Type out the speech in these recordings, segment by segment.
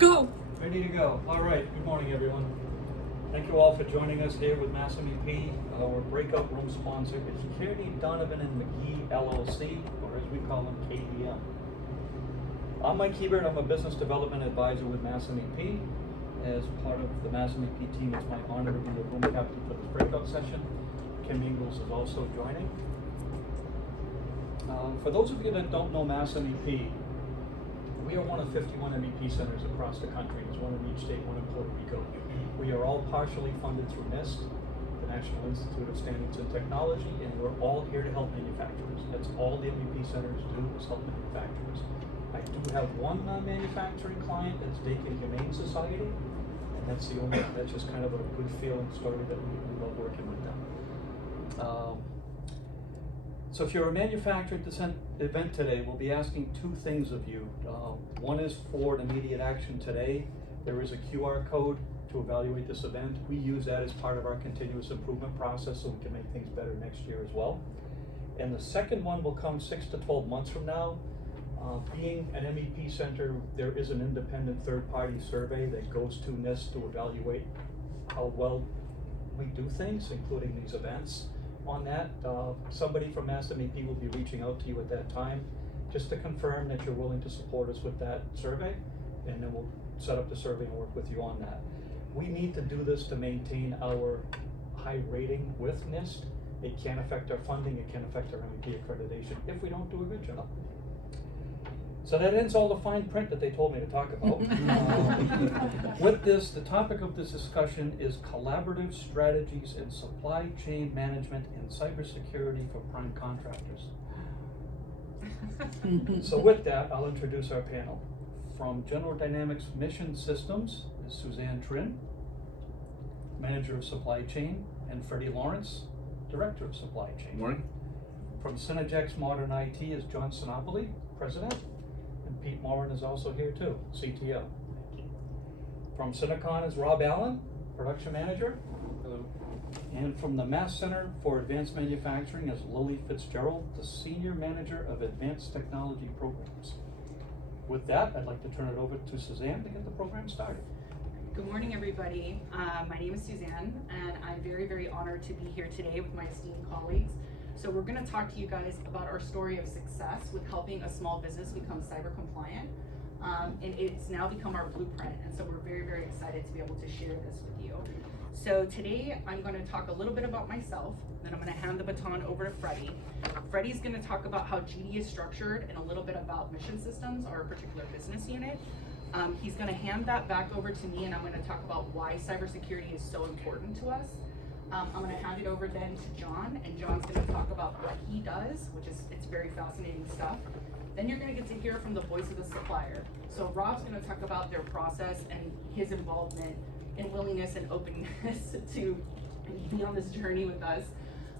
Go! Ready to go. All right, good morning, everyone. Thank you all for joining us here with MassMEP. Our breakout room sponsor is Kearney, Donovan and McGee LLC, or as we call them, KDM. I'm Mike Hebert. I'm a business development advisor with MassMEP. As part of the MassMEP team, it's my honor to be the room captain for this breakout session. Kim Ingles is also joining. For those of you that don't know MassMEP, we are one of 51 MEP centers across the country. There's one in each state, one in Puerto Rico. We are all partially funded through NIST, the National Institute of Standards and Technology, and we're all here to help manufacturers. That's all the MEP centers do, is help manufacturers. I do have one manufacturing client, that's Dakin Humane Society, and that's just kind of a good feeling story that we love working with them. So if you're a manufacturer at this event today, we'll be asking two things of you. One is for an immediate action today. There is a QR code to evaluate this event. We use that as part of our continuous improvement process so we can make things better next year as well. And the second one will come 6 to 12 months from now. Being an MEP center, there is an independent third-party survey that goes to NIST to evaluate how well we do things, including these events. On that, somebody from MassMEP will be reaching out to you at that time just to confirm that you're willing to support us with that survey, and then we'll set up the survey and work with you on that. We need to do this to maintain our high rating with NIST. It can affect our funding, it can affect our MEP accreditation if we don't do a good job. So that ends all the fine print that they told me to talk about. With this, the topic of this discussion is collaborative strategies in supply chain management and cybersecurity for prime contractors. So with that, I'll introduce our panel. From General Dynamics Mission Systems is Suzanne Trin, Manager of Supply Chain, and Freddie Lawrence, Director of Supply Chain. Morning. From Synagex Modern IT is John Sinopoli, President. And Pete Morin is also here too, CTO. From Sinicon is Rob Allen, Production Manager. Hello. And from the Mass Center for Advanced Manufacturing is Lily Fitzgerald, the Senior Manager of Advanced Technology Programs. With that, I'd like to turn it over to Suzanne to get the program started. Good morning, everybody. My name is Suzanne, and I'm very, very honored to be here today with my esteemed colleagues. So we're going to talk to you guys about our story of success with helping a small business become cyber compliant. And it's now become our blueprint. And so we're very, very excited to be able to share this with you. So today I'm going to talk a little bit about myself, then I'm going to hand the baton over to Freddie. Freddie's going to talk about how GD is structured and a little bit about Mission Systems, our particular business unit. He's going to hand that back over to me, and I'm going to talk about why cybersecurity is so important to us. I'm going to hand it over then to John, and John's going to talk about what he does, which is, it's very fascinating stuff. Then you're going to get to hear from the voice of the supplier. So Rob's going to talk about their process and his involvement and willingness and openness to be on this journey with us.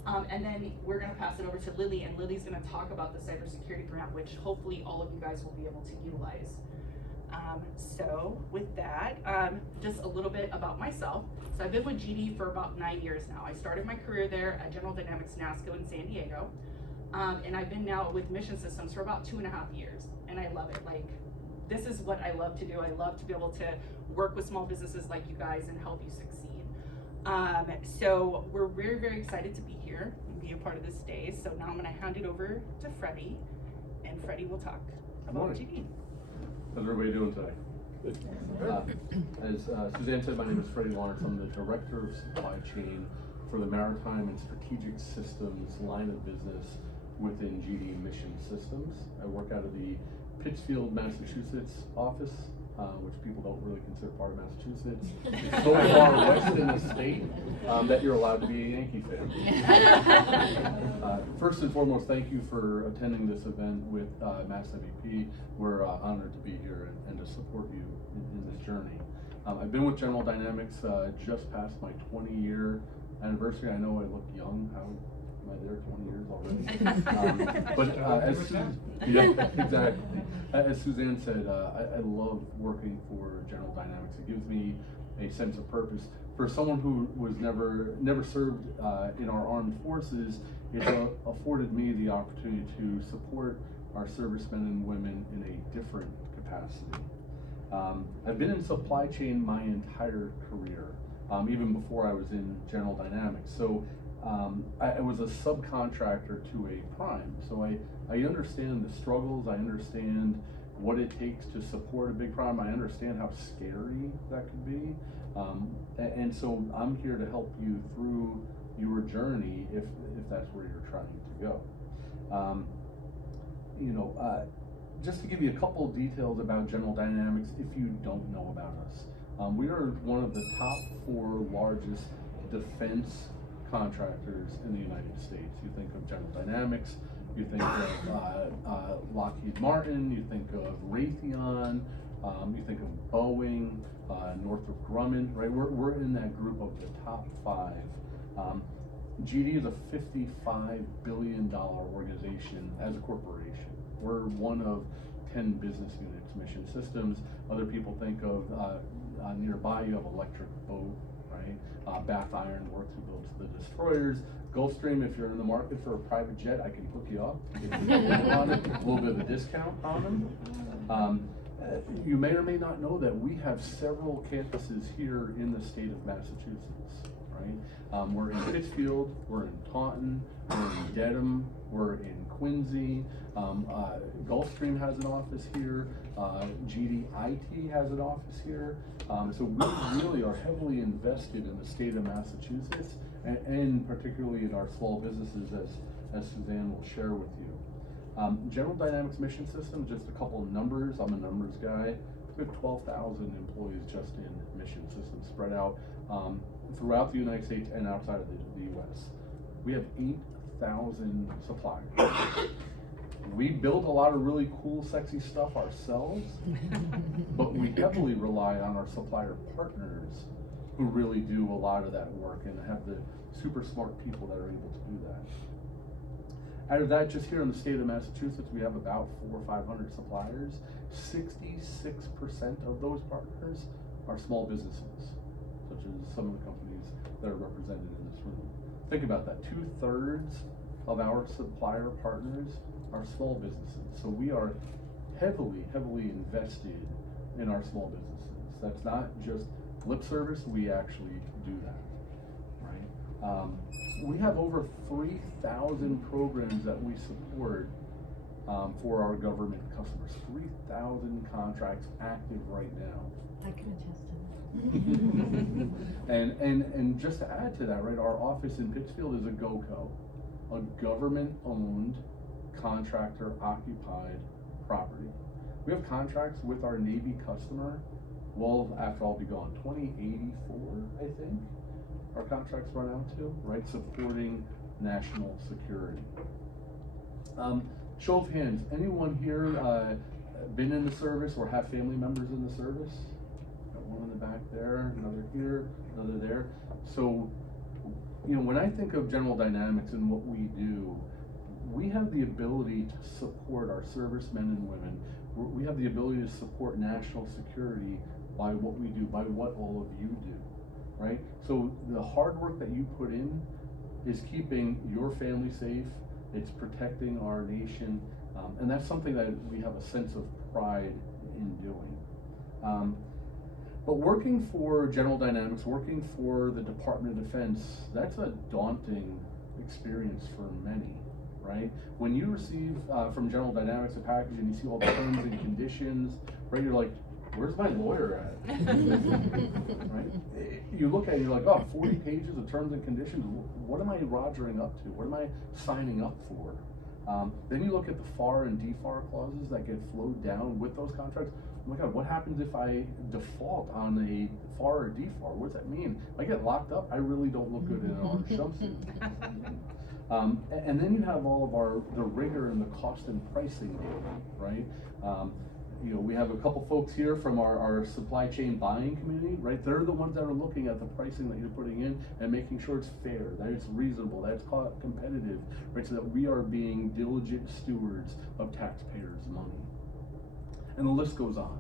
And then we're going to pass it over to Lily, and Lily's going to talk about the cybersecurity grant, which hopefully all of you guys will be able to utilize. So with that, just a little bit about myself. So I've been with GD for about 9 years now. I started my career there at General Dynamics NASCO in San Diego. And I've been now with Mission Systems for about 2.5 years. And I love it. Like, this is what I love to do. I love to be able to work with small businesses like you guys and help you succeed. So we're very, very excited to be here and be a part of this day. So now I'm going to hand it over to Freddie, and Freddie will talk about GD. How's everybody doing today? Good. As Suzanne said, my name is Freddie Lawrence. I'm the Director of Supply Chain for the Maritime and Strategic Systems line of business within GD Mission Systems. I work out of the Pittsfield, Massachusetts office, which people don't really consider part of Massachusetts. It's so far west in the state that you're allowed to be a Yankee fan. First and foremost, thank you for attending this event with MassMEP. We're honored to be here and to support you in this journey. I've been with General Dynamics just past my 20-year anniversary. I know I look young. How am I there 20 years already? But as Suzanne said, I love working for General Dynamics. It gives me a sense of purpose. For someone who was never served in our armed forces, it afforded me the opportunity to support our servicemen and women in a different capacity. I've been in supply chain my entire career, even before I was in General Dynamics. So I was a subcontractor to a prime. So I understand the struggles, I understand what it takes to support a big prime, I understand how scary that could be. And so I'm here to help you through your journey if that's where you're trying to go. Just to give you a couple of details about General Dynamics, if you don't know about us, we are one of the top 4 largest defense contractors in the United States. You think of General Dynamics, you think of Lockheed Martin, you think of Raytheon, you think of Boeing, Northrop Grumman, right? We're in that group of the top 5. GD is a $55 billion organization as a corporation. We're one of 10 business units, Mission Systems. Other people think of nearby, you have Electric Boat, right? Bath Iron Works, who builds the destroyers. Gulfstream, if you're in the market for a private jet, I can hook you up. A little bit of a discount on them. You may or may not know that we have several campuses here in the state of Massachusetts, right? We're in Pittsfield, we're in Taunton, we're in Dedham, we're in Quincy. Gulfstream has an office here. GDIT has an office here. So we really are heavily invested in the state of Massachusetts, and particularly in our small businesses, as Suzanne will share with you. General Dynamics Mission Systems, just a couple of numbers. I'm a numbers guy. We have 12,000 employees just in Mission Systems, spread out throughout the United States and outside of the U.S. We have 8,000 suppliers. We build a lot of really cool, sexy stuff ourselves, but we heavily rely on our supplier partners who really do a lot of that work and have the super smart people that are able to do that. Out of that, just here in the state of Massachusetts, we have about 400 or 500 suppliers. 66% of those partners are small businesses, such as some of the companies that are represented in this room. Think about that, 2/3 of our supplier partners are small businesses. So we are heavily invested in our small businesses. That's not just lip service, we actually do that, right? We have over 3,000 programs that we support for our government customers. 3,000 contracts active right now. I can attest to that. and just to add to that, right, our office in Pittsfield is a GOCO, a government-owned, contractor-occupied property. We have contracts with our Navy customer, well, after I'll be gone, 2084, I think, our contracts run out to, right, supporting national security. Show of hands, anyone here been in the service or have family members in the service? Got one in the back there, another here, another there. So, when I think of General Dynamics and what we do, we have the ability to support our servicemen and women. We have the ability to support national security by what we do, by what all of you do, right? So the hard work that you put in is keeping your family safe, it's protecting our nation, and that's something that we have a sense of pride in doing. But working for General Dynamics, working for the Department of Defense, that's a daunting experience for many, right? When you receive from General Dynamics a package and you see all the terms and conditions, right, you're like, where's my lawyer at? Right? You look at it, you're like, oh, 40 pages of terms and conditions, what am I rogering up to? What am I signing up for? Then you look at the FAR and DFAR clauses that get flowed down with those contracts. Oh my God, what happens if I default on a FAR or DFAR? What does that mean? If I get locked up, I really don't look good in an orange jumpsuit. And then you have all of the rigor and the cost and pricing data, right? We have a couple folks here from our supply chain buying community, right? They're the ones that are looking at the pricing that you're putting in and making sure it's fair, that it's reasonable, that it's competitive, right? So that we are being diligent stewards of taxpayers' money. And the list goes on.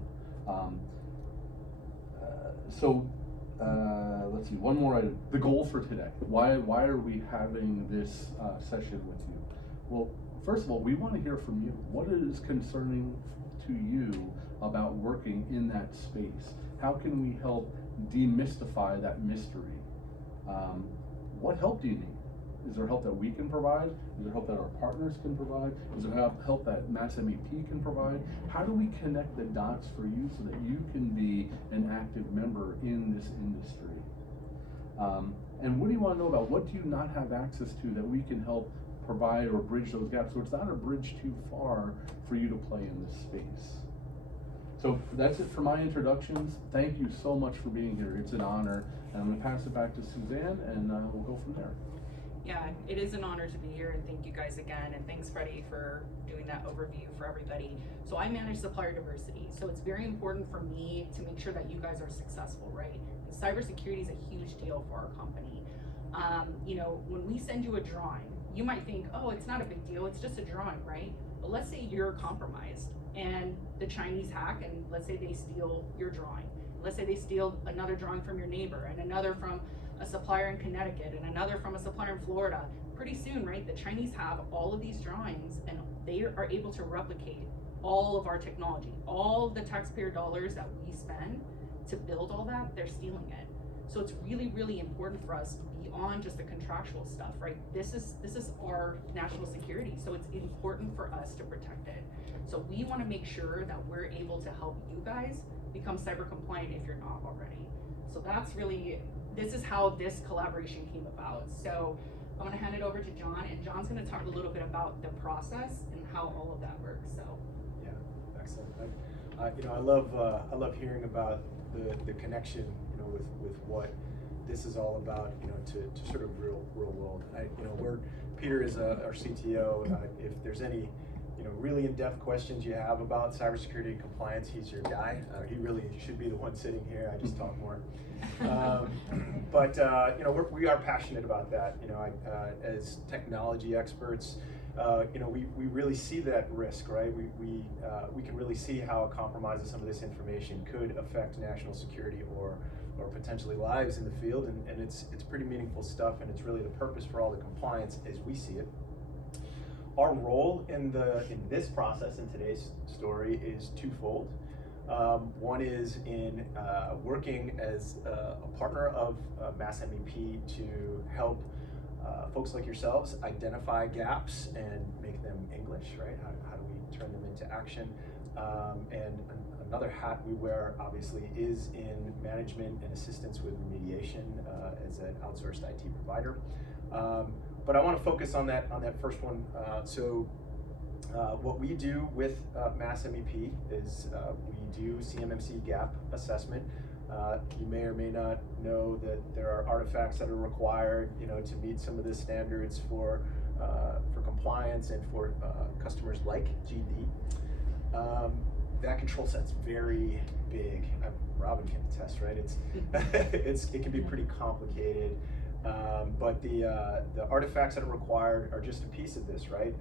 Let's see, one more item. The goal for today. Why are we having this session with you? Well, first of all, we want to hear from you. What is concerning to you about working in that space? How can we help demystify that mystery? What help do you need? Is there help that we can provide? Is there help that our partners can provide? Is there help that MassMEP can provide? How do we connect the dots for you so that you can be an active member in this industry? And what do you want to know about? What do you not have access to that we can help provide or bridge those gaps, so it's not a bridge too far for you to play in this space? So that's it for my introductions. Thank you so much for being here. It's an honor. And I'm going to pass it back to Suzanne, and we'll go from there. Yeah, it is an honor to be here, and thank you guys again, and thanks Freddie for doing that overview for everybody. So I manage supplier diversity, so it's very important for me to make sure that you guys are successful, right? And cybersecurity is a huge deal for our company. You know, when we send you a drawing, you might think, oh, it's not a big deal, it's just a drawing, right? But let's say you're compromised and the Chinese hack, and let's say they steal your drawing. Let's say they steal another drawing from your neighbor, and another from a supplier in Connecticut, and another from a supplier in Florida. Pretty soon, right, the Chinese have all of these drawings, and they are able to replicate all of our technology. All of the taxpayer dollars that we spend to build all that, they're stealing it. So it's really, really important for us beyond just the contractual stuff, right? This is our national security, so it's important for us to protect it. So we want to make sure that we're able to help you guys become cyber compliant if you're not already. So that's really, this is how this collaboration came about. So I'm going to hand it over to John, and John's going to talk a little bit about the process and how all of that works. So yeah, excellent. I love hearing about the connection, with what this is all about, to sort of real world. Peter is our CTO. If there's any really in-depth questions you have about cybersecurity and compliance, he's your guy. He really should be the one sitting here. I just talk more. But we are passionate about that. As technology experts, we really see that risk, right? We can really see how a compromise of some of this information could affect national security or potentially lives in the field, and it's pretty meaningful stuff, and it's really the purpose for all the compliance as we see it. Our role in this process in today's story is twofold. One is in working as a partner of MassMEP to help folks like yourselves identify gaps and make them English, right? How do we turn them into action? And another hat we wear, obviously, is in management and assistance with remediation as an outsourced IT provider. But I want to focus on that first one. What we do with MassMEP is we do CMMC gap assessment. You may or may not know that there are artifacts that are required, to meet some of the standards for compliance and for customers like GD. That control set's very big. Robin can attest, right? It can be pretty complicated. But the artifacts that are required are just a piece of this, right?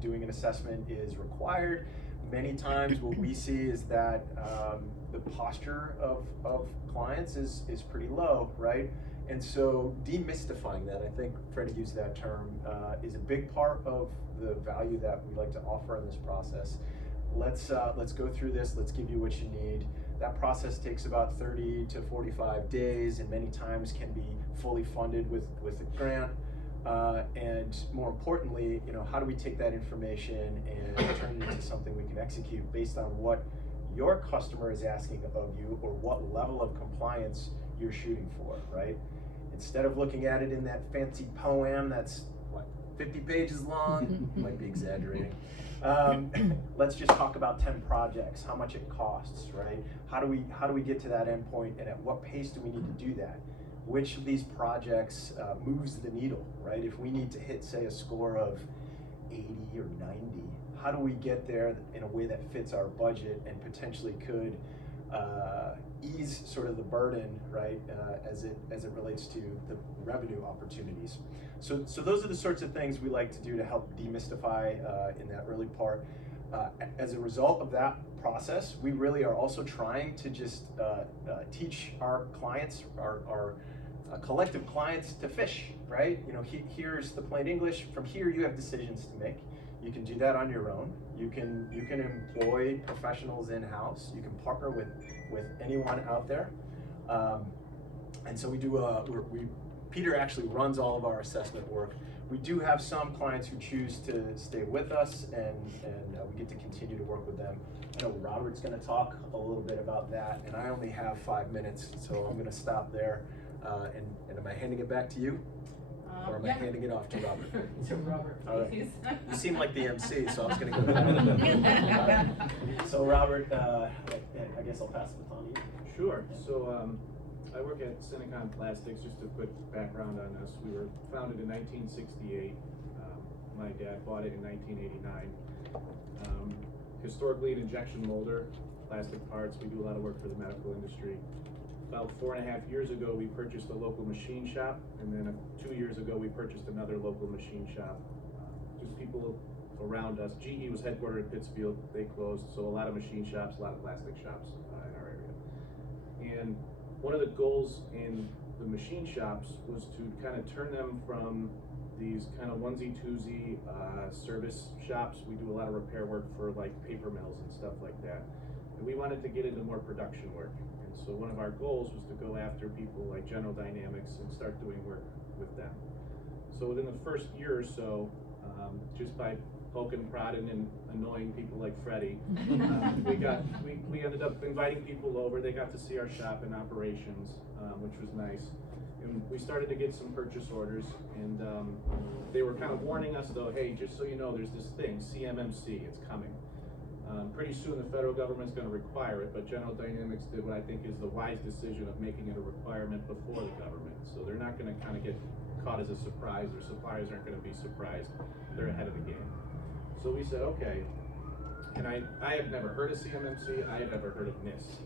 Doing an assessment is required. Many times what we see is that the posture of clients is pretty low, right? And so demystifying that, I think Freddie used that term, is a big part of the value that we like to offer in this process. Let's go through this, let's give you what you need. That process takes about 30 to 45 days, and many times can be fully funded with a grant. And more importantly, how do we take that information and turn it into something we can execute based on what your customer is asking of you, or what level of compliance you're shooting for, right? Instead of looking at it in that fancy poem that's 50 pages long, might be exaggerating. Let's just talk about 10 projects, how much it costs, right? How do we get to that endpoint, and at what pace do we need to do that? Which of these projects moves the needle, right? If we need to hit, say, a score of 80 or 90, how do we get there in a way that fits our budget and potentially could ease sort of the burden, right, as it relates to the revenue opportunities. So those are the sorts of things we like to do to help demystify in that early part. As a result of that process, we really are also trying to just teach our clients, our collective clients, to fish, right? Here's the plain English. From here, you have decisions to make. You can do that on your own. You can employ professionals in-house. You can partner with anyone out there. And so we do, Peter actually runs all of our assessment work. We do have some clients who choose to stay with us, and we get to continue to work with them. I know Robert's going to talk a little bit about that, and I only have 5 minutes, so I'm going to stop there. And am I handing it back to you? Or am I handing it off to Robert? To Robert, please. Right. You seem like the MC, so I was going to go back. So Robert, I guess I'll pass the baton to you. Sure. So I work at Sinicon Plastics. Just a quick background on us. We were founded in 1968. My dad bought it in 1989. Historically an injection molder, plastic parts. We do a lot of work for the medical industry. About 4.5 years ago, we purchased a local machine shop, and then 2 years ago, we purchased another local machine shop. Just people around us. GE was headquartered in Pittsfield. They closed, so a lot of machine shops, a lot of plastic shops in our area. And one of the goals in the machine shops was to kind of turn them from these kind of onesie-twosie service shops. We do a lot of repair work for like paper mills and stuff like that. And we wanted to get into more production work. And so one of our goals was to go after people like General Dynamics and start doing work with them. So within the first year or so, just by poking, prodding, and annoying people like Freddie, we ended up inviting people over. They got to see our shop and operations, which was nice. And we started to get some purchase orders, and they were kind of warning us though, hey, just so you know, there's this thing, CMMC, it's coming. Pretty soon the federal government's going to require it, but General Dynamics did what I think is the wise decision of making it a requirement before the government. So they're not going to kind of get caught as a surprise. Their suppliers aren't going to be surprised. They're ahead of the game. So we said, okay, and I had never heard of CMMC, I had never heard of NIST.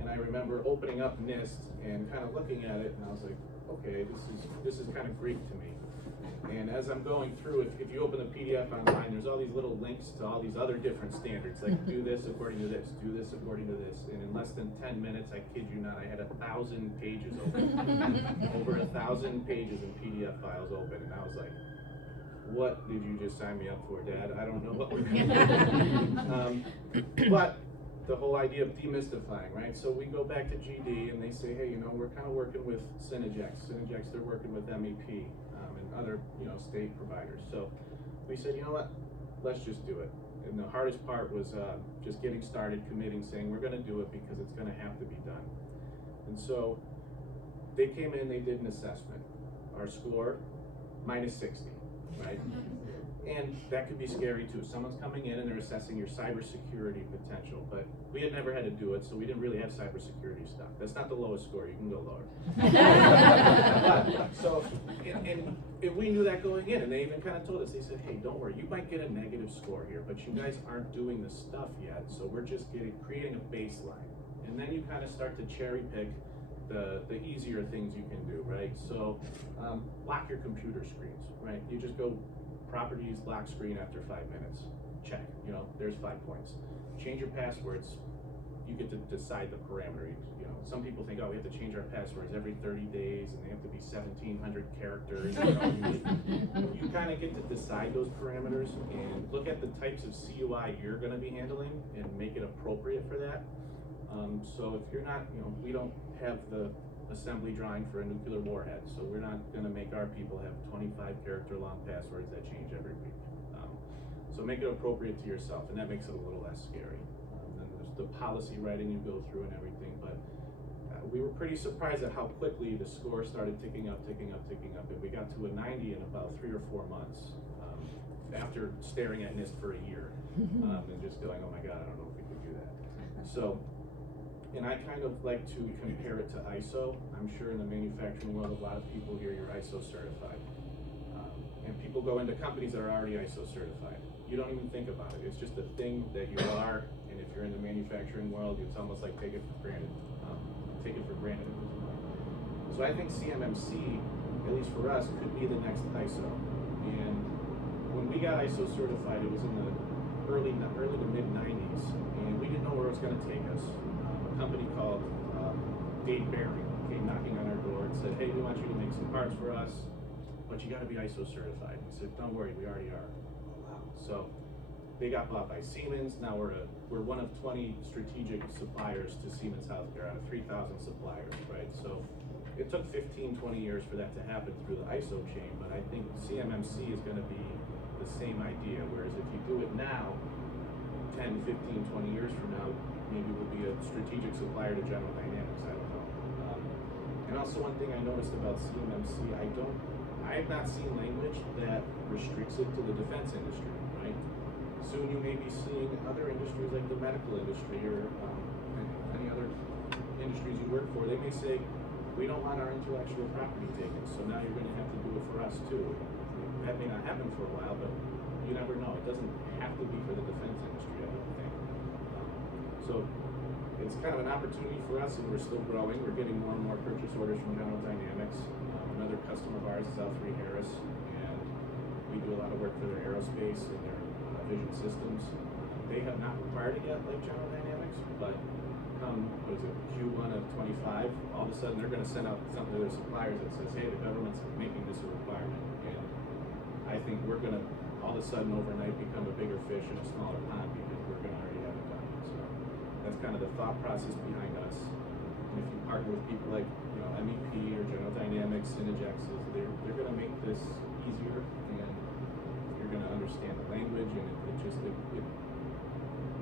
And I remember opening up NIST and kind of looking at it, and I was like, okay, this is kind of Greek to me. And as I'm going through, if you open the PDF online, there's all these little links to all these other different standards, like do this according to this, do this according to this. And in less than 10 minutes, I kid you not, I had 1,000 pages open. Over 1,000 pages in PDF files open. And I was like, what did you just sign me up for, Dad? I don't know what we're gonna do. But the whole idea of demystifying, right? So we go back to GD and they say, hey, you know, we're kind of working with Synagex. Synagex, they're working with MEP and other, you know, state providers. So we said, you know what, let's just do it. And the hardest part was just getting started, committing, saying we're gonna do it because it's gonna have to be done. And so they came in, they did an assessment. Our score, -60. Right? And that could be scary too. Someone's coming in and they're assessing your cybersecurity potential, but we had never had to do it, so we didn't really have cybersecurity stuff. That's not the lowest score, you can go lower. So, and we knew that going in, and they even kind of told us, they said, hey, don't worry, you might get a negative score here, but you guys aren't doing the stuff yet, so we're just creating a baseline. And then you kind of start to cherry pick the easier things you can do, right? So lock your computer screens, right? You just go properties, lock screen after 5 minutes. Check, you know, there's 5 points. Change your passwords. You get to decide the parameter. You know, some people think, oh, we have to change our passwords every 30 days and they have to be 1,700 characters. You kind of get to decide those parameters and look at the types of CUI you're going to be handling and make it appropriate for that. So if you're not, you know, we don't have the assembly drawing for a nuclear warhead, so we're not going to make our people have 25 character long passwords that change every week. So make it appropriate to yourself, and that makes it a little less scary. Then there's the policy writing you go through and everything, but we were pretty surprised at how quickly the score started ticking up, and we got to a 90 in about 3 or 4 months after staring at NIST for a year and just going, oh my God, I don't know if we could do that. So. And I kind of like to compare it to ISO. I'm sure in the manufacturing world, a lot of people here, you're ISO certified. And people go into companies that are already ISO certified. You don't even think about it. It's just a thing that you are, and if you're in the manufacturing world, it's almost like take it for granted. So I think CMMC, at least for us, could be the next ISO. And when we got ISO certified, it was in the early to mid 90s, and we didn't know where it was going to take us. A company called Dave Barry came knocking on our door and said, hey, we want you to make some parts for us, but you got to be ISO certified. We said, don't worry, we already are. So they got bought by Siemens. Now we're one of 20 strategic suppliers to Siemens Healthcare out of 3,000 suppliers, right? So it took 15, 20 years for that to happen through the ISO chain, but I think CMMC is going to be the same idea, whereas if you do it now, 10, 15, 20 years from now, maybe we'll be a strategic supplier to General Dynamics, I don't know. And also one thing I noticed about CMMC, I have not seen language that restricts it to the defense industry, right? Soon you may be seeing other industries like the medical industry or any other industries you work for, they may say, we don't want our intellectual property taken, so now you're gonna have to do it for us too. That may not happen for a while, but you never know. It doesn't have to be for the defense industry, I don't think. So it's kind of an opportunity for us, and we're still growing. We're getting more and more purchase orders from General Dynamics. Another customer of ours is L3 Harris, and we do a lot of work for their aerospace and their vision systems. They have not required it yet, like General Dynamics, but come, Q1 of 25, all of a sudden they're going to send out something to their suppliers that says, hey, the government's making this a requirement. And I think we're going to, all of a sudden overnight, become a bigger fish in a smaller pond because we're going to already have it done. So that's kind of the thought process behind us. And if you partner with people like, MEP or General Dynamics, Synagex, they're going to make this easier, and you're going to understand the language, and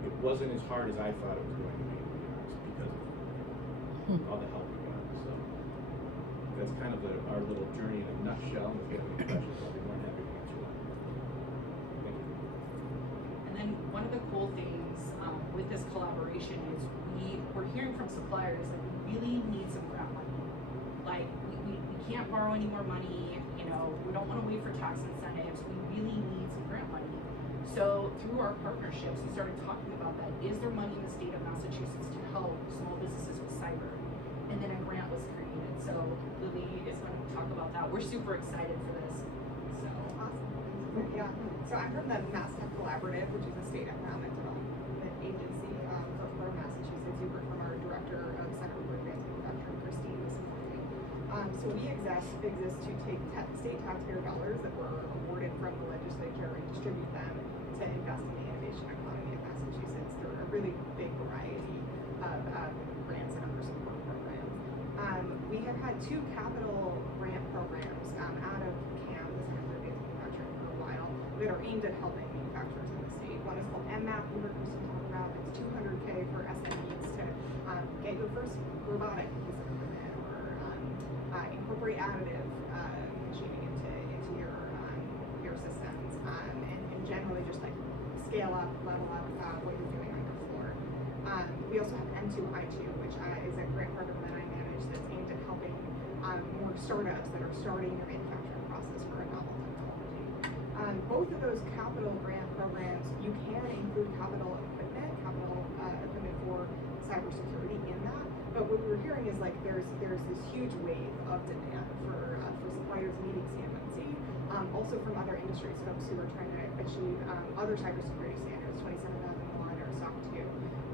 it wasn't as hard as I thought it was going to be, to be honest, because of all the help we got. So that's kind of our little journey in a nutshell. If you have any questions, I'll be more than happy to answer them. Thank you. And then one of the cool things with this collaboration is we're hearing from suppliers that we really need some grant money. Like we can't borrow any more money, we don't want to wait for tax incentives, we really need some grant money. So through our partnerships, we started talking about that. Is there money in the state of Massachusetts to help small businesses with cyber? And then a grant was created. So Lily is going to talk about that. We're super excited for this. So Awesome. Yeah. So I'm from the MassTech Collaborative, which is a state economic development agency for Massachusetts. You heard from our director of Center for Advanced Manufacturing, Christine, this morning. So we exist to take state taxpayer dollars that were awarded from the legislature and distribute them to invest in the innovation economy of Massachusetts through a really big variety of grants and other support programs. We have had 2 capital grant programs out of CAM, the Center for Advanced Manufacturing, for a while that are aimed at helping manufacturers in the state. One is called MMAP, you heard Kristen talk about. It's $200K for SMEs to get your first robotic piece of equipment or incorporate additive machining into your systems, and generally just like scale up, level up what you're doing on your floor. We also have M2I2, which is a grant program that I manage that's aimed at helping more startups that are starting their manufacturing process for a novel technology. Both of those capital grant programs, you can include capital equipment for cybersecurity in that. But what we're hearing is like there's this huge wave of demand for suppliers needing CMMC, also from other industries, folks who are trying to achieve other cybersecurity standards, 27001 or SOC 2.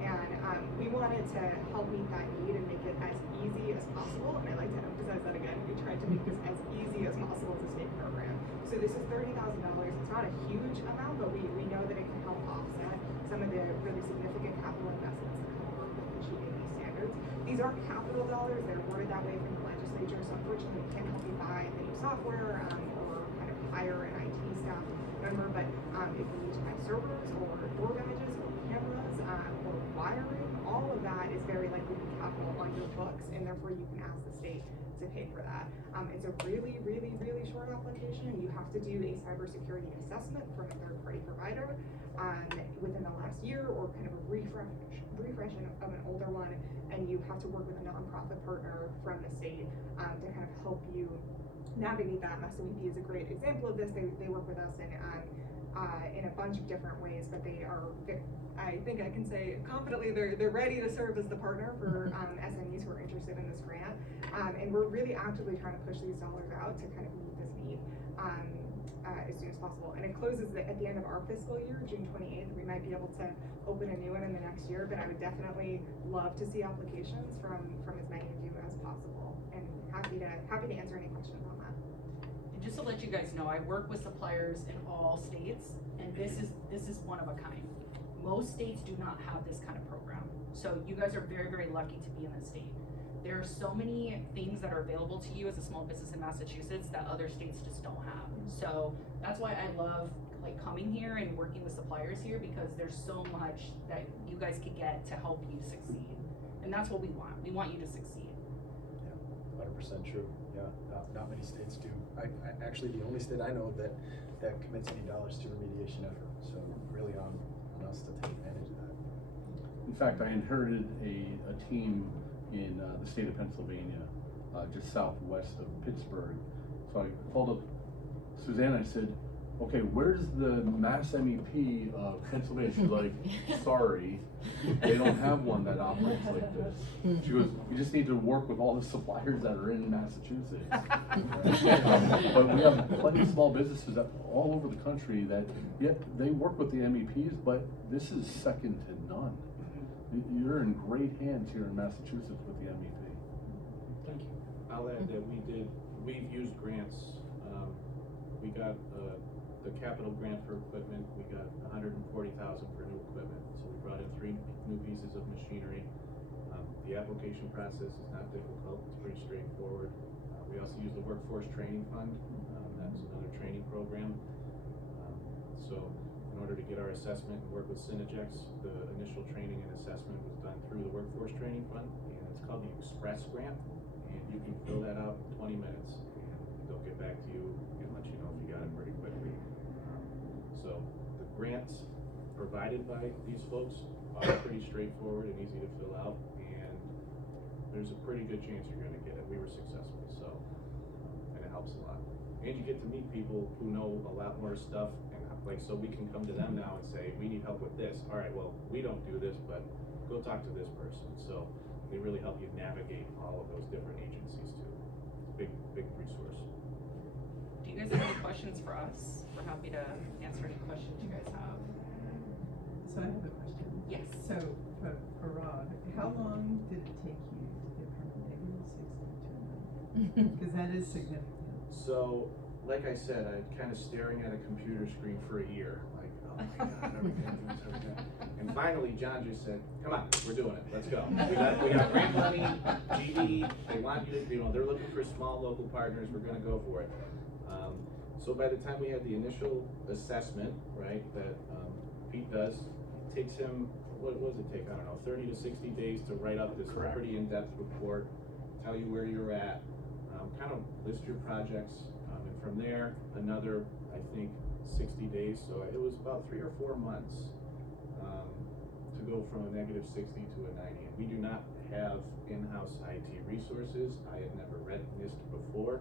And we wanted to help meet that need and make it as easy as possible. And I like to emphasize that again. We tried to make this as easy as possible as a state program. So this is $30,000. It's not a huge amount, but we know that it can help offset some of the really significant capital investments that come along with achieving these standards. These aren't capital dollars. They're awarded that way from the legislature. So unfortunately, we can't help you buy the new software or kind of hire an IT staff member. But if you need to buy servers or door images or cameras or wiring, all of that is very likely to be capital on your books, and therefore you can ask the state to pay for that. It's a really, really, really short application. You have to do a cybersecurity assessment from a third-party provider within the last year, or kind of a refresh of an older one, and you have to work with a nonprofit partner from the state to kind of help you navigate that. MassMEP is a great example of this. They work with us in a bunch of different ways, but they are, I think I can say confidently, they're ready to serve as the partner for SMEs who are interested in this grant. And we're really actively trying to push these dollars out to kind of meet this need as soon as possible. And it closes at the end of our fiscal year, June 28th. We might be able to open a new one in the next year, but I would definitely love to see applications from as many of you as possible. And happy to answer any questions on that. And And just to let you guys know, I work with suppliers in all states, and this is one of a kind. Most states do not have this kind of program. So you guys are very, very lucky to be in this state. There are so many things that are available to you as a small business in Massachusetts that other states just don't have. So that's why I love like coming here and working with suppliers here, because there's so much that you guys could get to help you succeed. And that's what we want. We want you to succeed. Yeah, 100% true. Yeah, not many states do. I actually, the only state I know that commits any dollars to remediation effort. So really on us to take advantage of that. In fact, I inherited a team in the state of Pennsylvania, just southwest of Pittsburgh. So I called up Suzanne, I said, okay, where's the Mass MEP of Pennsylvania? She's like, sorry, they don't have one that operates like this. She goes, you just need to work with all the suppliers that are in Massachusetts. But we have plenty of small businesses all over the country that, yeah, they work with the MEPs, but this is second to none. You're in great hands here in Massachusetts with the MEP. Thank you. I'll add that we've used grants. We got the capital grant for equipment. We got $140,000 for new equipment. So we brought in 3 new pieces of machinery. The application process is not difficult. It's pretty straightforward. We also use the Workforce Training Fund. That's another training program. So in order to get our assessment and work with Synagex, the initial training and assessment was done through the Workforce Training Fund, and it's called the Express Grant, and you can fill that out in 20 minutes, and they'll get back to you and let you know if you got it pretty quickly. So the grants provided by these folks are pretty straightforward and easy to fill out, and there's a pretty good chance you're gonna get it. We were successful, so, and it helps a lot. And you get to meet people who know a lot more stuff, and like, so we can come to them now and say, we need help with this. All right, well, we don't do this, but go talk to this person. So they really help you navigate all of those different agencies too. Big resource. Do you guys have any questions for us? We're happy to answer any questions you guys have. So I have a question. Yes. So for Rob, how long did it take you to get from a negative 60 to a 90? Because that is significant. So, like I said, I'm kind of staring at a computer screen for a year. Like, oh my God, everything. And finally, John just said, come on, we're doing it, let's go. We got grant money, GD, they want you to, they're looking for small local partners, we're gonna go for it. So by the time we had the initial assessment, right, that Pete does, it takes him, what does it take, I don't know, 30 to 60 days to write up this pretty in-depth report, tell you where you're at, kind of list your projects, and from there, another, I think, 60 days, so it was about 3 or 4 months to go from a negative 60 to a 90. And we do not have in-house IT resources. I had never read NIST before.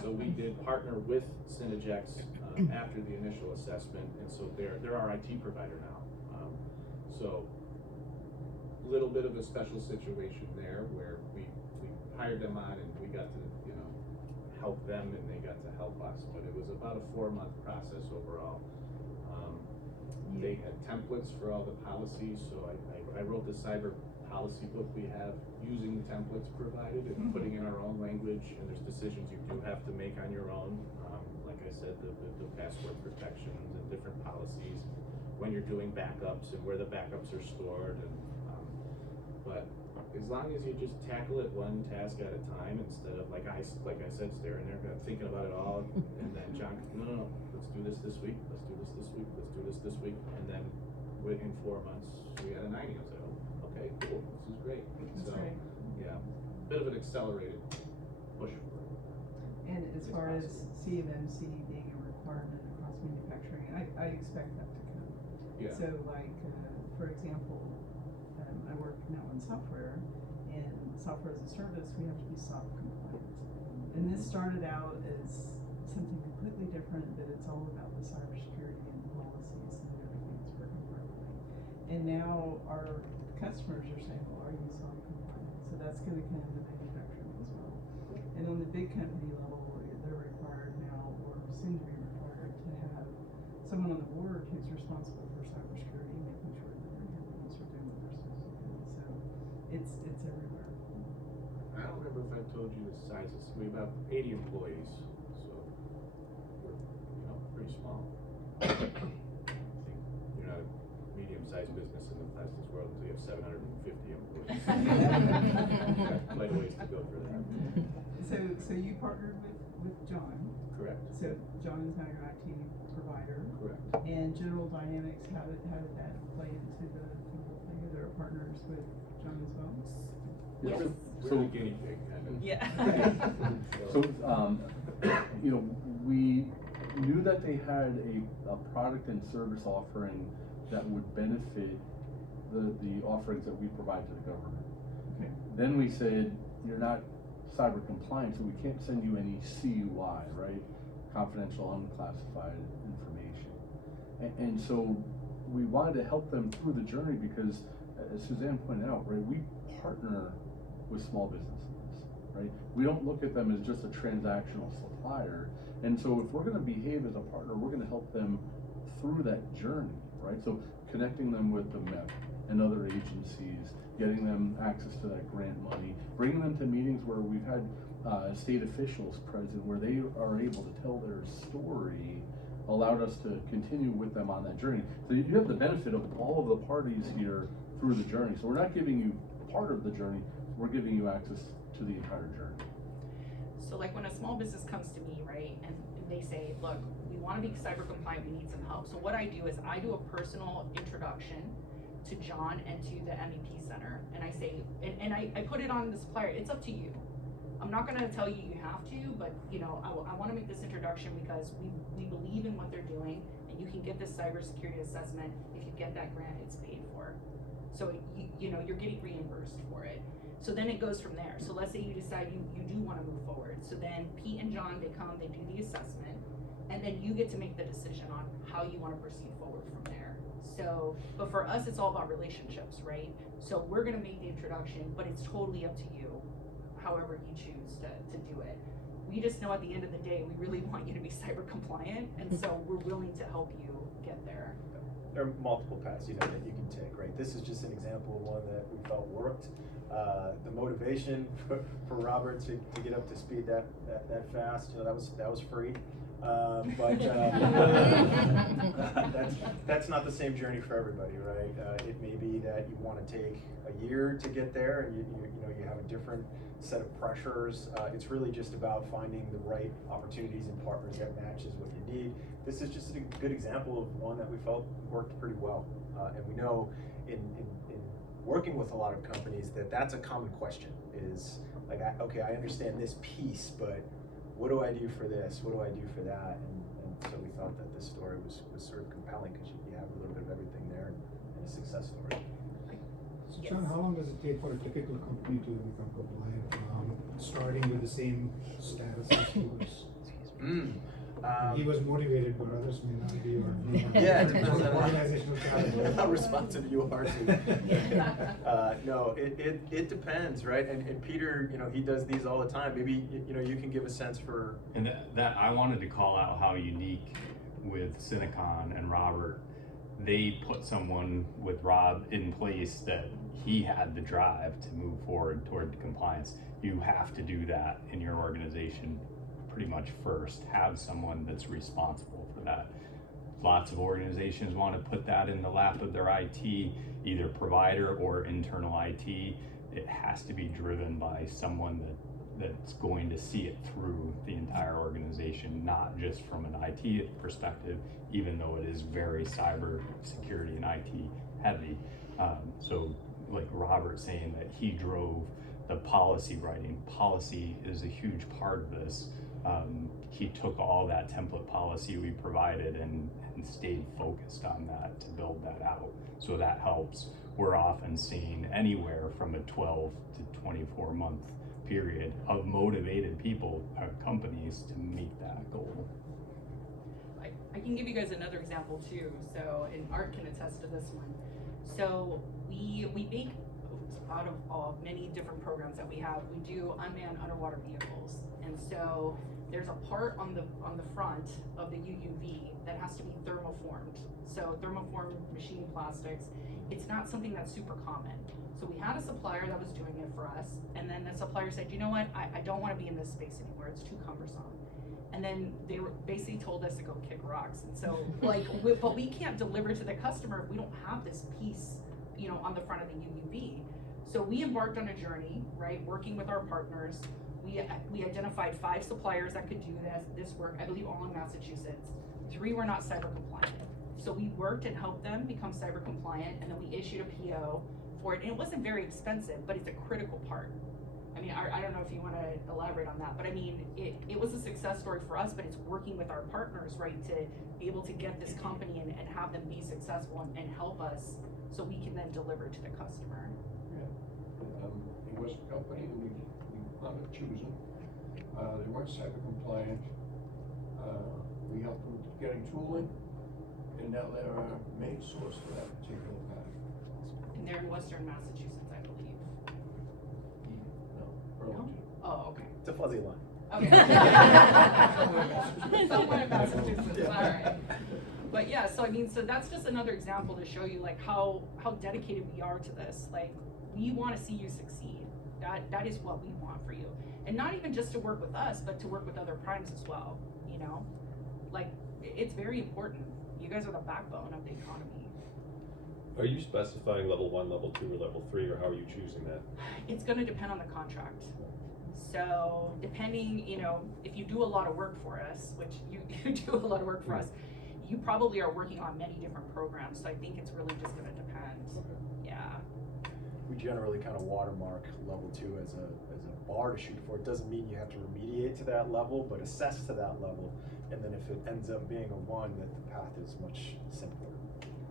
So we did partner with Synagex after the initial assessment, and so they're our IT provider now. So a little bit of a special situation there where we hired them on and we got to, help them and they got to help us, but it was about a 4-month process overall. They had templates for all the policies, so I wrote the cyber policy book we have using the templates provided and putting in our own language, and there's decisions you do have to make on your own. Like I said, the password protections and different policies when you're doing backups and where the backups are stored, and but as long as you just tackle it one task at a time instead of like I said, staring there, thinking about it all, and then John, no, let's do this week, let's do this week, let's do this week, and then within 4 months we had a 90. I was like, oh, okay, cool, this is great. That's so great. yeah, bit of an accelerated push. And as far as CMMC being a requirement across manufacturing, I expect that to come. Yeah. So like, for example, I work now in software, and software as a service, we have to be SOC compliant. And this started out as something completely different, but it's all about the cybersecurity and the policies and everything that's working properly. And now our customers are saying, well, are you SOC compliant? So that's going to come into manufacturing as well. And on the big company level, they're required now, or soon to be required, to have someone on the board who's responsible for cybersecurity, making sure that their companies are doing what they're supposed to do. So it's everywhere. I don't remember if I told you the sizes. We have about 80 employees, so small. I think you're not a medium-sized business in the plastics world until you have 750 employees. Got quite a ways to go for that. So you partnered with John. Correct. So John is now your IT provider. Correct. And General Dynamics, how did that play into the whole thing? Are there partners with John as well? Yes. We're the guinea pig, kind of. Yeah. So, you know, we knew that they had a product and service offering that would benefit the offerings that we provide to the government. Okay. Then we said, you're not cyber compliant, so we can't send you any CUI, right? Confidential, unclassified information. And so we wanted to help them through the journey because, as Suzanne pointed out, right, we partner with small businesses, right? We don't look at them as just a transactional supplier. And so if we're gonna behave as a partner, we're gonna help them through that journey, right? So connecting them with the MEP and other agencies, getting them access to that grant money, bringing them to meetings where we've had state officials present, where they are able to tell their story, allowed us to continue with them on that journey. So you have the benefit of all of the parties here through the journey. So we're not giving you part of the journey, we're giving you access to the entire journey. So like when a small business comes to me, right, and they say, look, we want to be cyber compliant, we need some help. So what I do is I do a personal introduction to John and to the MEP Center. And I say, and I put it on the supplier, it's up to you. I'm not gonna tell you you have to, but you know, I wanna make this introduction because we believe in what they're doing, and you can get this cybersecurity assessment. If you get that grant, it's paid for. So you know, you're getting reimbursed for it. So then it goes from there. So let's say you decide you do wanna move forward. So then Pete and John, they come, they do the assessment, and then you get to make the decision on how you wanna proceed forward from there. So, but for us, it's all about relationships, right? So we're gonna make the introduction, but it's totally up to you, however you choose to do it. We just know at the end of the day, we really want you to be cyber compliant, and so we're willing to help you get there. There are multiple paths, you know, that you can take, right? This is just an example of one that we felt worked. The motivation for Robert to get up to speed that fast, you know, that was free. But that's not the same journey for everybody, right? It may be that you want to take a year to get there, and you know you have a different set of pressures. It's really just about finding the right opportunities and partners that matches what you need. This is just a good example of one that we felt worked pretty well, and we know in working with a lot of companies that's a common question. Is like, okay, I understand this piece, but what do I do for this? What do I do for that? And so we thought that this story was sort of compelling because you have a little bit of everything there and a success story. So John, how long does it take for a typical company to become compliant, starting with the same status as yours? He was motivated, but others may not be. Or Yeah, it depends on organizational challenge. how responsive you are to. No, it depends, right? And Peter, you know, he does these all the time. Maybe you know you can give a sense for. And that I wanted to call out how unique with Sinicon and Robert, they put someone with Rob in place that he had the drive to move forward toward compliance. You have to do that in your organization pretty much first. Have someone that's responsible for that. Lots of organizations want to put that in the lap of their IT, either provider or internal IT. It has to be driven by someone that's going to see it through the entire organization, not just from an IT perspective, even though it is very cyber security and IT heavy. So like Robert saying that he drove the policy writing. Policy is a huge part of this. He took all that template policy we provided and stayed focused on that to build that out. So that helps. We're often seeing anywhere from a 12 to 24 month period of motivated people, companies to meet that goal. I can give you guys another example too. So, and Art can attest to this one. So we make, out of many different programs that we have, we do unmanned underwater vehicles. And so there's a part on the front of the UUV that has to be thermoformed. So thermoformed machine plastics, it's not something that's super common. So we had a supplier that was doing it for us, and then the supplier said, you know what, I don't want to be in this space anymore, it's too cumbersome. And then they were basically told us to go kick rocks. And so like, but we can't deliver to the customer if we don't have this piece, you know, on the front of the UUV. So we embarked on a journey, right, working with our partners. We identified 5 suppliers that could do this work, I believe all in Massachusetts. 3 were not cyber compliant. So we worked and helped them become cyber compliant, and then we issued a PO for it. And it wasn't very expensive, but it's a critical part. I mean, I don't know if you want to elaborate on that, but I mean, it was a success story for us, but it's working with our partners, right, to be able to get this company and have them be successful and help us so we can then deliver to the customer. It was a company that we wound up choosing. They weren't cyber compliant. We helped them with getting tooling, and now they're our main source for that particular pattern. And they're in Western Massachusetts, I believe. No, No? Burlington. Oh, okay. It's a fuzzy line. Okay. Somewhere in Massachusetts, all right. But yeah, so I mean, so that's just another example to show you like how dedicated we are to this. Like, we want to see you succeed. That is what we want for you. And not even just to work with us, but to work with other primes as well, you know? Like, it's very important. You guys are the backbone of the economy. Are you specifying level 1, level 2, or level 3, or how are you choosing that? It's gonna depend on the contract. So depending, you know, if you do a lot of work for us, which you do a lot of work for us, you probably are working on many different programs. So I think it's really just gonna depend. Okay. Yeah. We generally kind of watermark level 2 as a bar to shoot for. It doesn't mean you have to remediate to that level, but assess to that level. And then if it ends up being a 1, that the path is much simpler.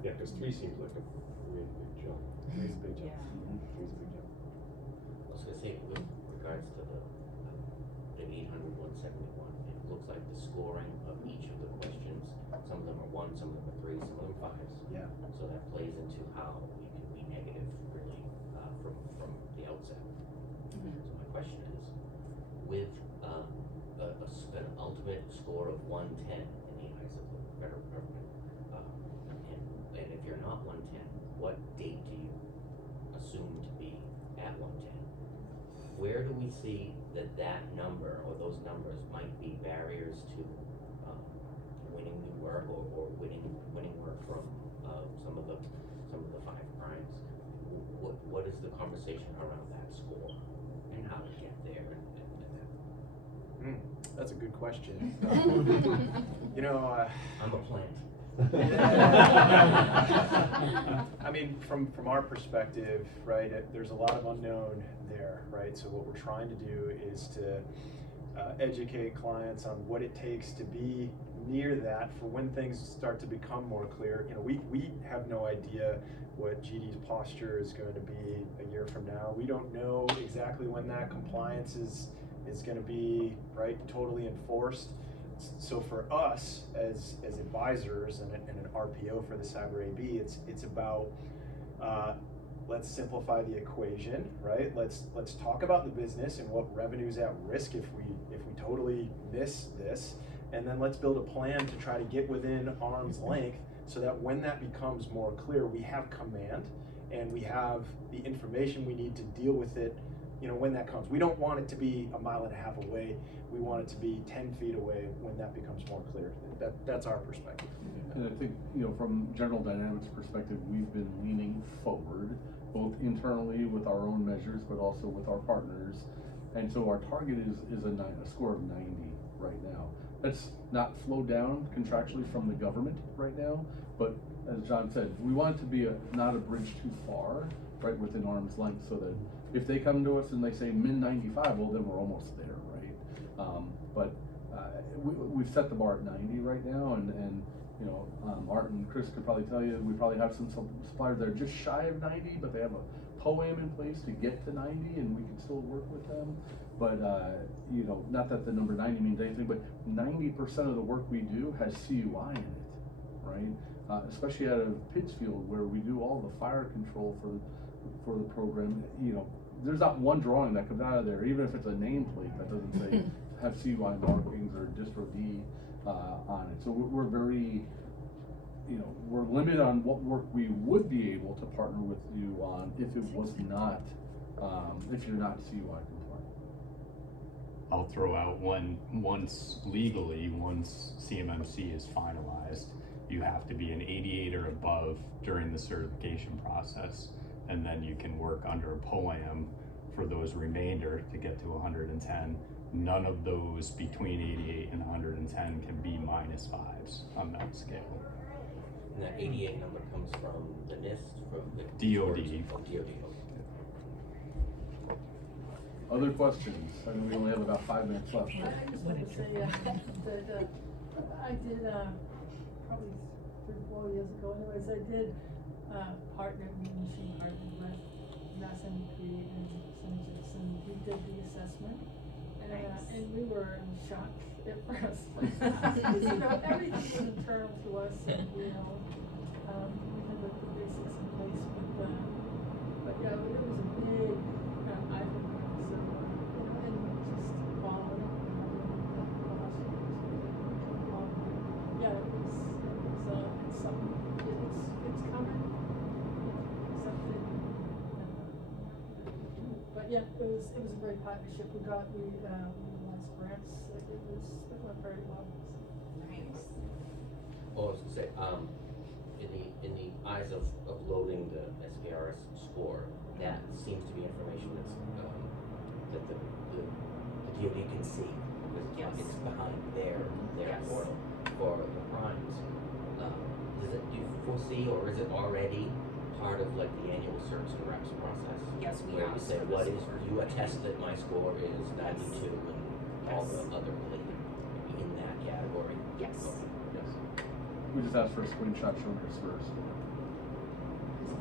Yeah, because 3 seems like a really big jump. 3 is a big jump. Yeah. 3 is a big jump. I was gonna say, with regards to the 800, 171, it looks like the scoring of each of the questions, some of them are 1, some of them are 3, some of them 5s. Yeah. So that plays into how you can be negative, really, from the outset. Mm-hmm. So my question is, with an ultimate score of 110 in the eyes of the federal government, and if you're not 110, what date do you assume to be at 110? Where do we see that number or those numbers might be barriers to winning new work or winning work from some of the 5 primes? What is the conversation around that score and how to get there and That's a good question. You know, I'm a plant. I mean, from our perspective, right, there's a lot of unknown there, right? So what we're trying to do is to educate clients on what it takes to be near that for when things start to become more clear. You know, we have no idea what GD's posture is going to be a year from now. We don't know exactly when that compliance is going to be, right, totally enforced. So for us as advisors and an RPO for the Cyber AB, it's about let's simplify the equation, right? Let's talk about the business and what revenue's at risk if we totally miss this, and then let's build a plan to try to get within arm's length so that when that becomes more clear, we have command and we have the information we need to deal with it, you know, when that comes. We don't want it to be 1.5 miles away. We want it to be 10 feet away when that becomes more clear. That's our perspective. And I think, you know, from General Dynamics perspective, we've been leaning forward, both internally with our own measures, but also with our partners. And so our target is a score of 90 right now. That's not flowed down contractually from the government right now, but as John said, we want it to be not a bridge too far, right, within arm's length, so that if they come to us and they say min 95, well, then we're almost there, right? We've set the bar at 90 right now, and you know, Art and Chris could probably tell you, we probably have some suppliers that are just shy of 90, but they have a POAM in place to get to 90, and we can still work with them. But you know, not that the number 90 means anything, but 90% of the work we do has CUI in it, right? Especially out of Pittsfield, where we do all the fire control for the program. You know, there's not one drawing that comes out of there, even if it's a nameplate that doesn't say have CUI markings or distro D on it. So we're very, you know, we're limited on what work we would be able to partner with you on if it was not, if you're not CUI compliant. I'll throw out once CMMC is finalized, you have to be an 88 or above during the certification process, and then you can work under a POAM for those remainder to get to 110. None of those between 88 and 110 can be -5s on that scale. And that 88 number comes from the NIST, from the DOD. Oh, DOD. Other questions? I know we only have about 5 minutes left. I just wanted to say, that I did, probably 3 or 4 years ago anyways, I did, partner, machine partner with MassMP and Synagex, and we did the assessment. And we were in shock at first, because, everything was internal to us, and, we had the basics in place, but yeah, it was a big, item, so, and just quality, yeah, it's something, it's coming, something, but yeah, it was a great partnership, we realized grants, it went very well. Nice. Oh, I was gonna say, in the eyes of loading the SPRS score, that seems to be information that's, that the DoD can see, because it's behind their portal for the primes. Do you foresee, or is it already part of like the annual certs and reps process? Yes, we where have you say, service what is, score. you attest that my score is 92 and all the Yes. other related in that category? Yes. Okay. Yes. We just asked for a screenshot showing your first.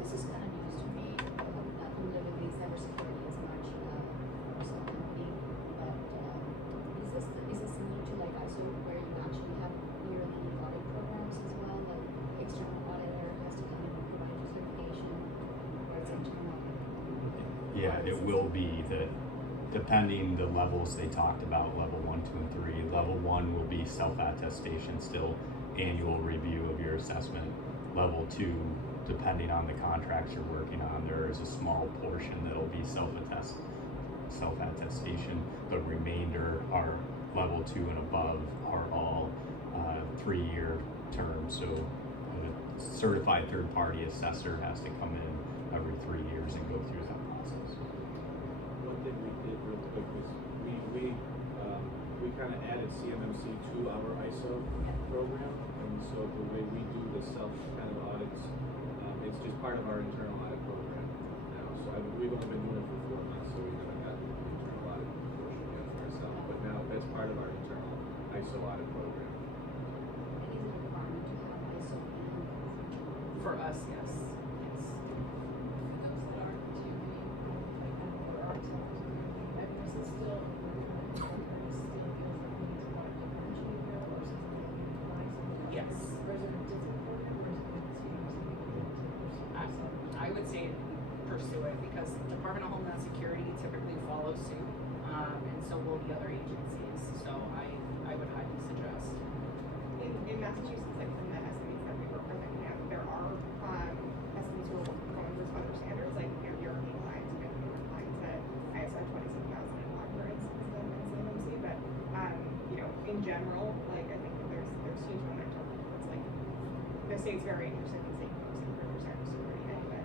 This is kind of news to me. Not familiar with the cybersecurity as much as a company, but is this similar to like ISO, where you actually have yearly audit programs as well? Like external auditor has to come in and provide you certification, or it's internal? Yeah, it will be that, depending the levels they talked about, level 1, 2, and 3. Level 1 will be self-attestation still, annual review of your assessment. Level 2, depending on the contracts you're working on, there is a small portion that'll be self-attestation. The remainder are level 2 and above are all 3-year terms. So a certified third-party assessor has to come in every 3 years and go through that process. One thing we did real quick was we kind of added CMMC to our ISO program, and so the way we do the self kind of audits, it's just part of our internal audit program now. So we've only been doing it for 4 months, so we haven't got the internal audit portion yet for ourselves. But now that's part of our internal ISO audit program. And is it a requirement to have ISO and For us, yes. Yes. For those that aren't too many, or aren't so familiar, I mean, is it still, still feels like we need to like differentiate there, or is it like, Yes. or is it a different program, or is it I would say pursue it, because Department of Homeland Security typically follows suit, and so will the other agencies. So I would highly suggest. In Massachusetts, like in the SMEs that we work with, there are SMEs who are going with other standards, like European clients, we have newer clients at ISO 27001, for instance, than CMMC. But in general, like I think that there's huge momentum. It's like the state's very interested in seeing folks improve their cybersecurity anyway.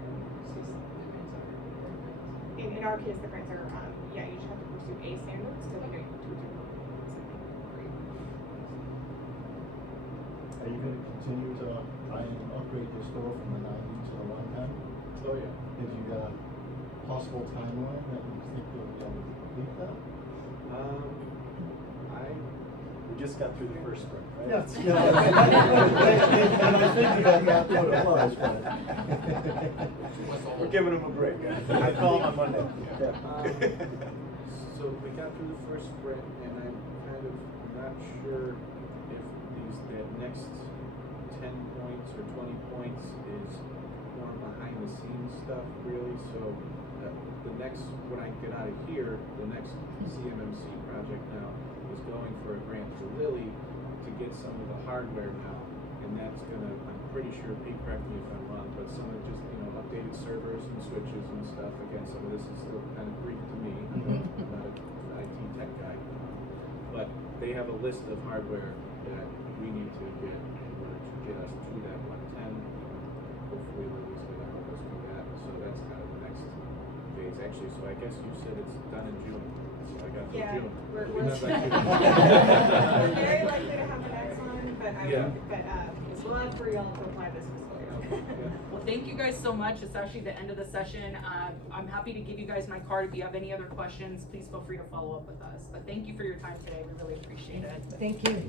In our case, the grants are you just have to pursue A standards to like get to something great. Are you going to continue to try and upgrade your store from the 90 to the 110? Oh yeah. Have you got a possible timeline that you think you'll be able to complete that? We just got through the first sprint, right? Yes. And I think that's what it was, but. We're giving them a break. I call them on Monday. So we got through the first sprint, and I'm kind of not sure if that next 10 points or 20 points is more behind the scenes stuff, really. So the next, when I get out of here, the next CMMC project now is going for a grant for Lilly to get some of the hardware now, and that's gonna, I'm pretty sure, Pete, correct me if I'm wrong, but some of just, updated servers and switches and stuff. Again, some of this is still kind of Greek to me. I'm not an IT tech guy. they have a list of hardware that we need to get in order to get us to that 110. Hopefully Lily's gonna help us do that, so that's kind of the next phase. Actually, so I guess you said it's done in June, so I got till Yeah, June. we're Not like we're very likely to have the next one, but Yeah. we'd love for y'all to apply this fiscal year. Well, thank you guys so much. It's actually the end of the session. I'm happy to give you guys my card. If you have any other questions, please feel free to follow up with us. But thank you for your time today. We really appreciate it. Thank you.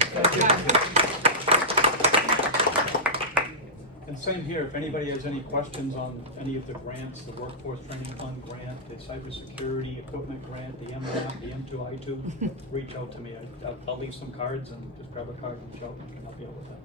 And same here, if anybody has any questions on any of the grants, the Workforce Training Fund grant, the Cybersecurity Equipment Grant, the MLAP, the M2I2, reach out to me. I'll leave some cards and just grab a card and reach out and I can help you out with that.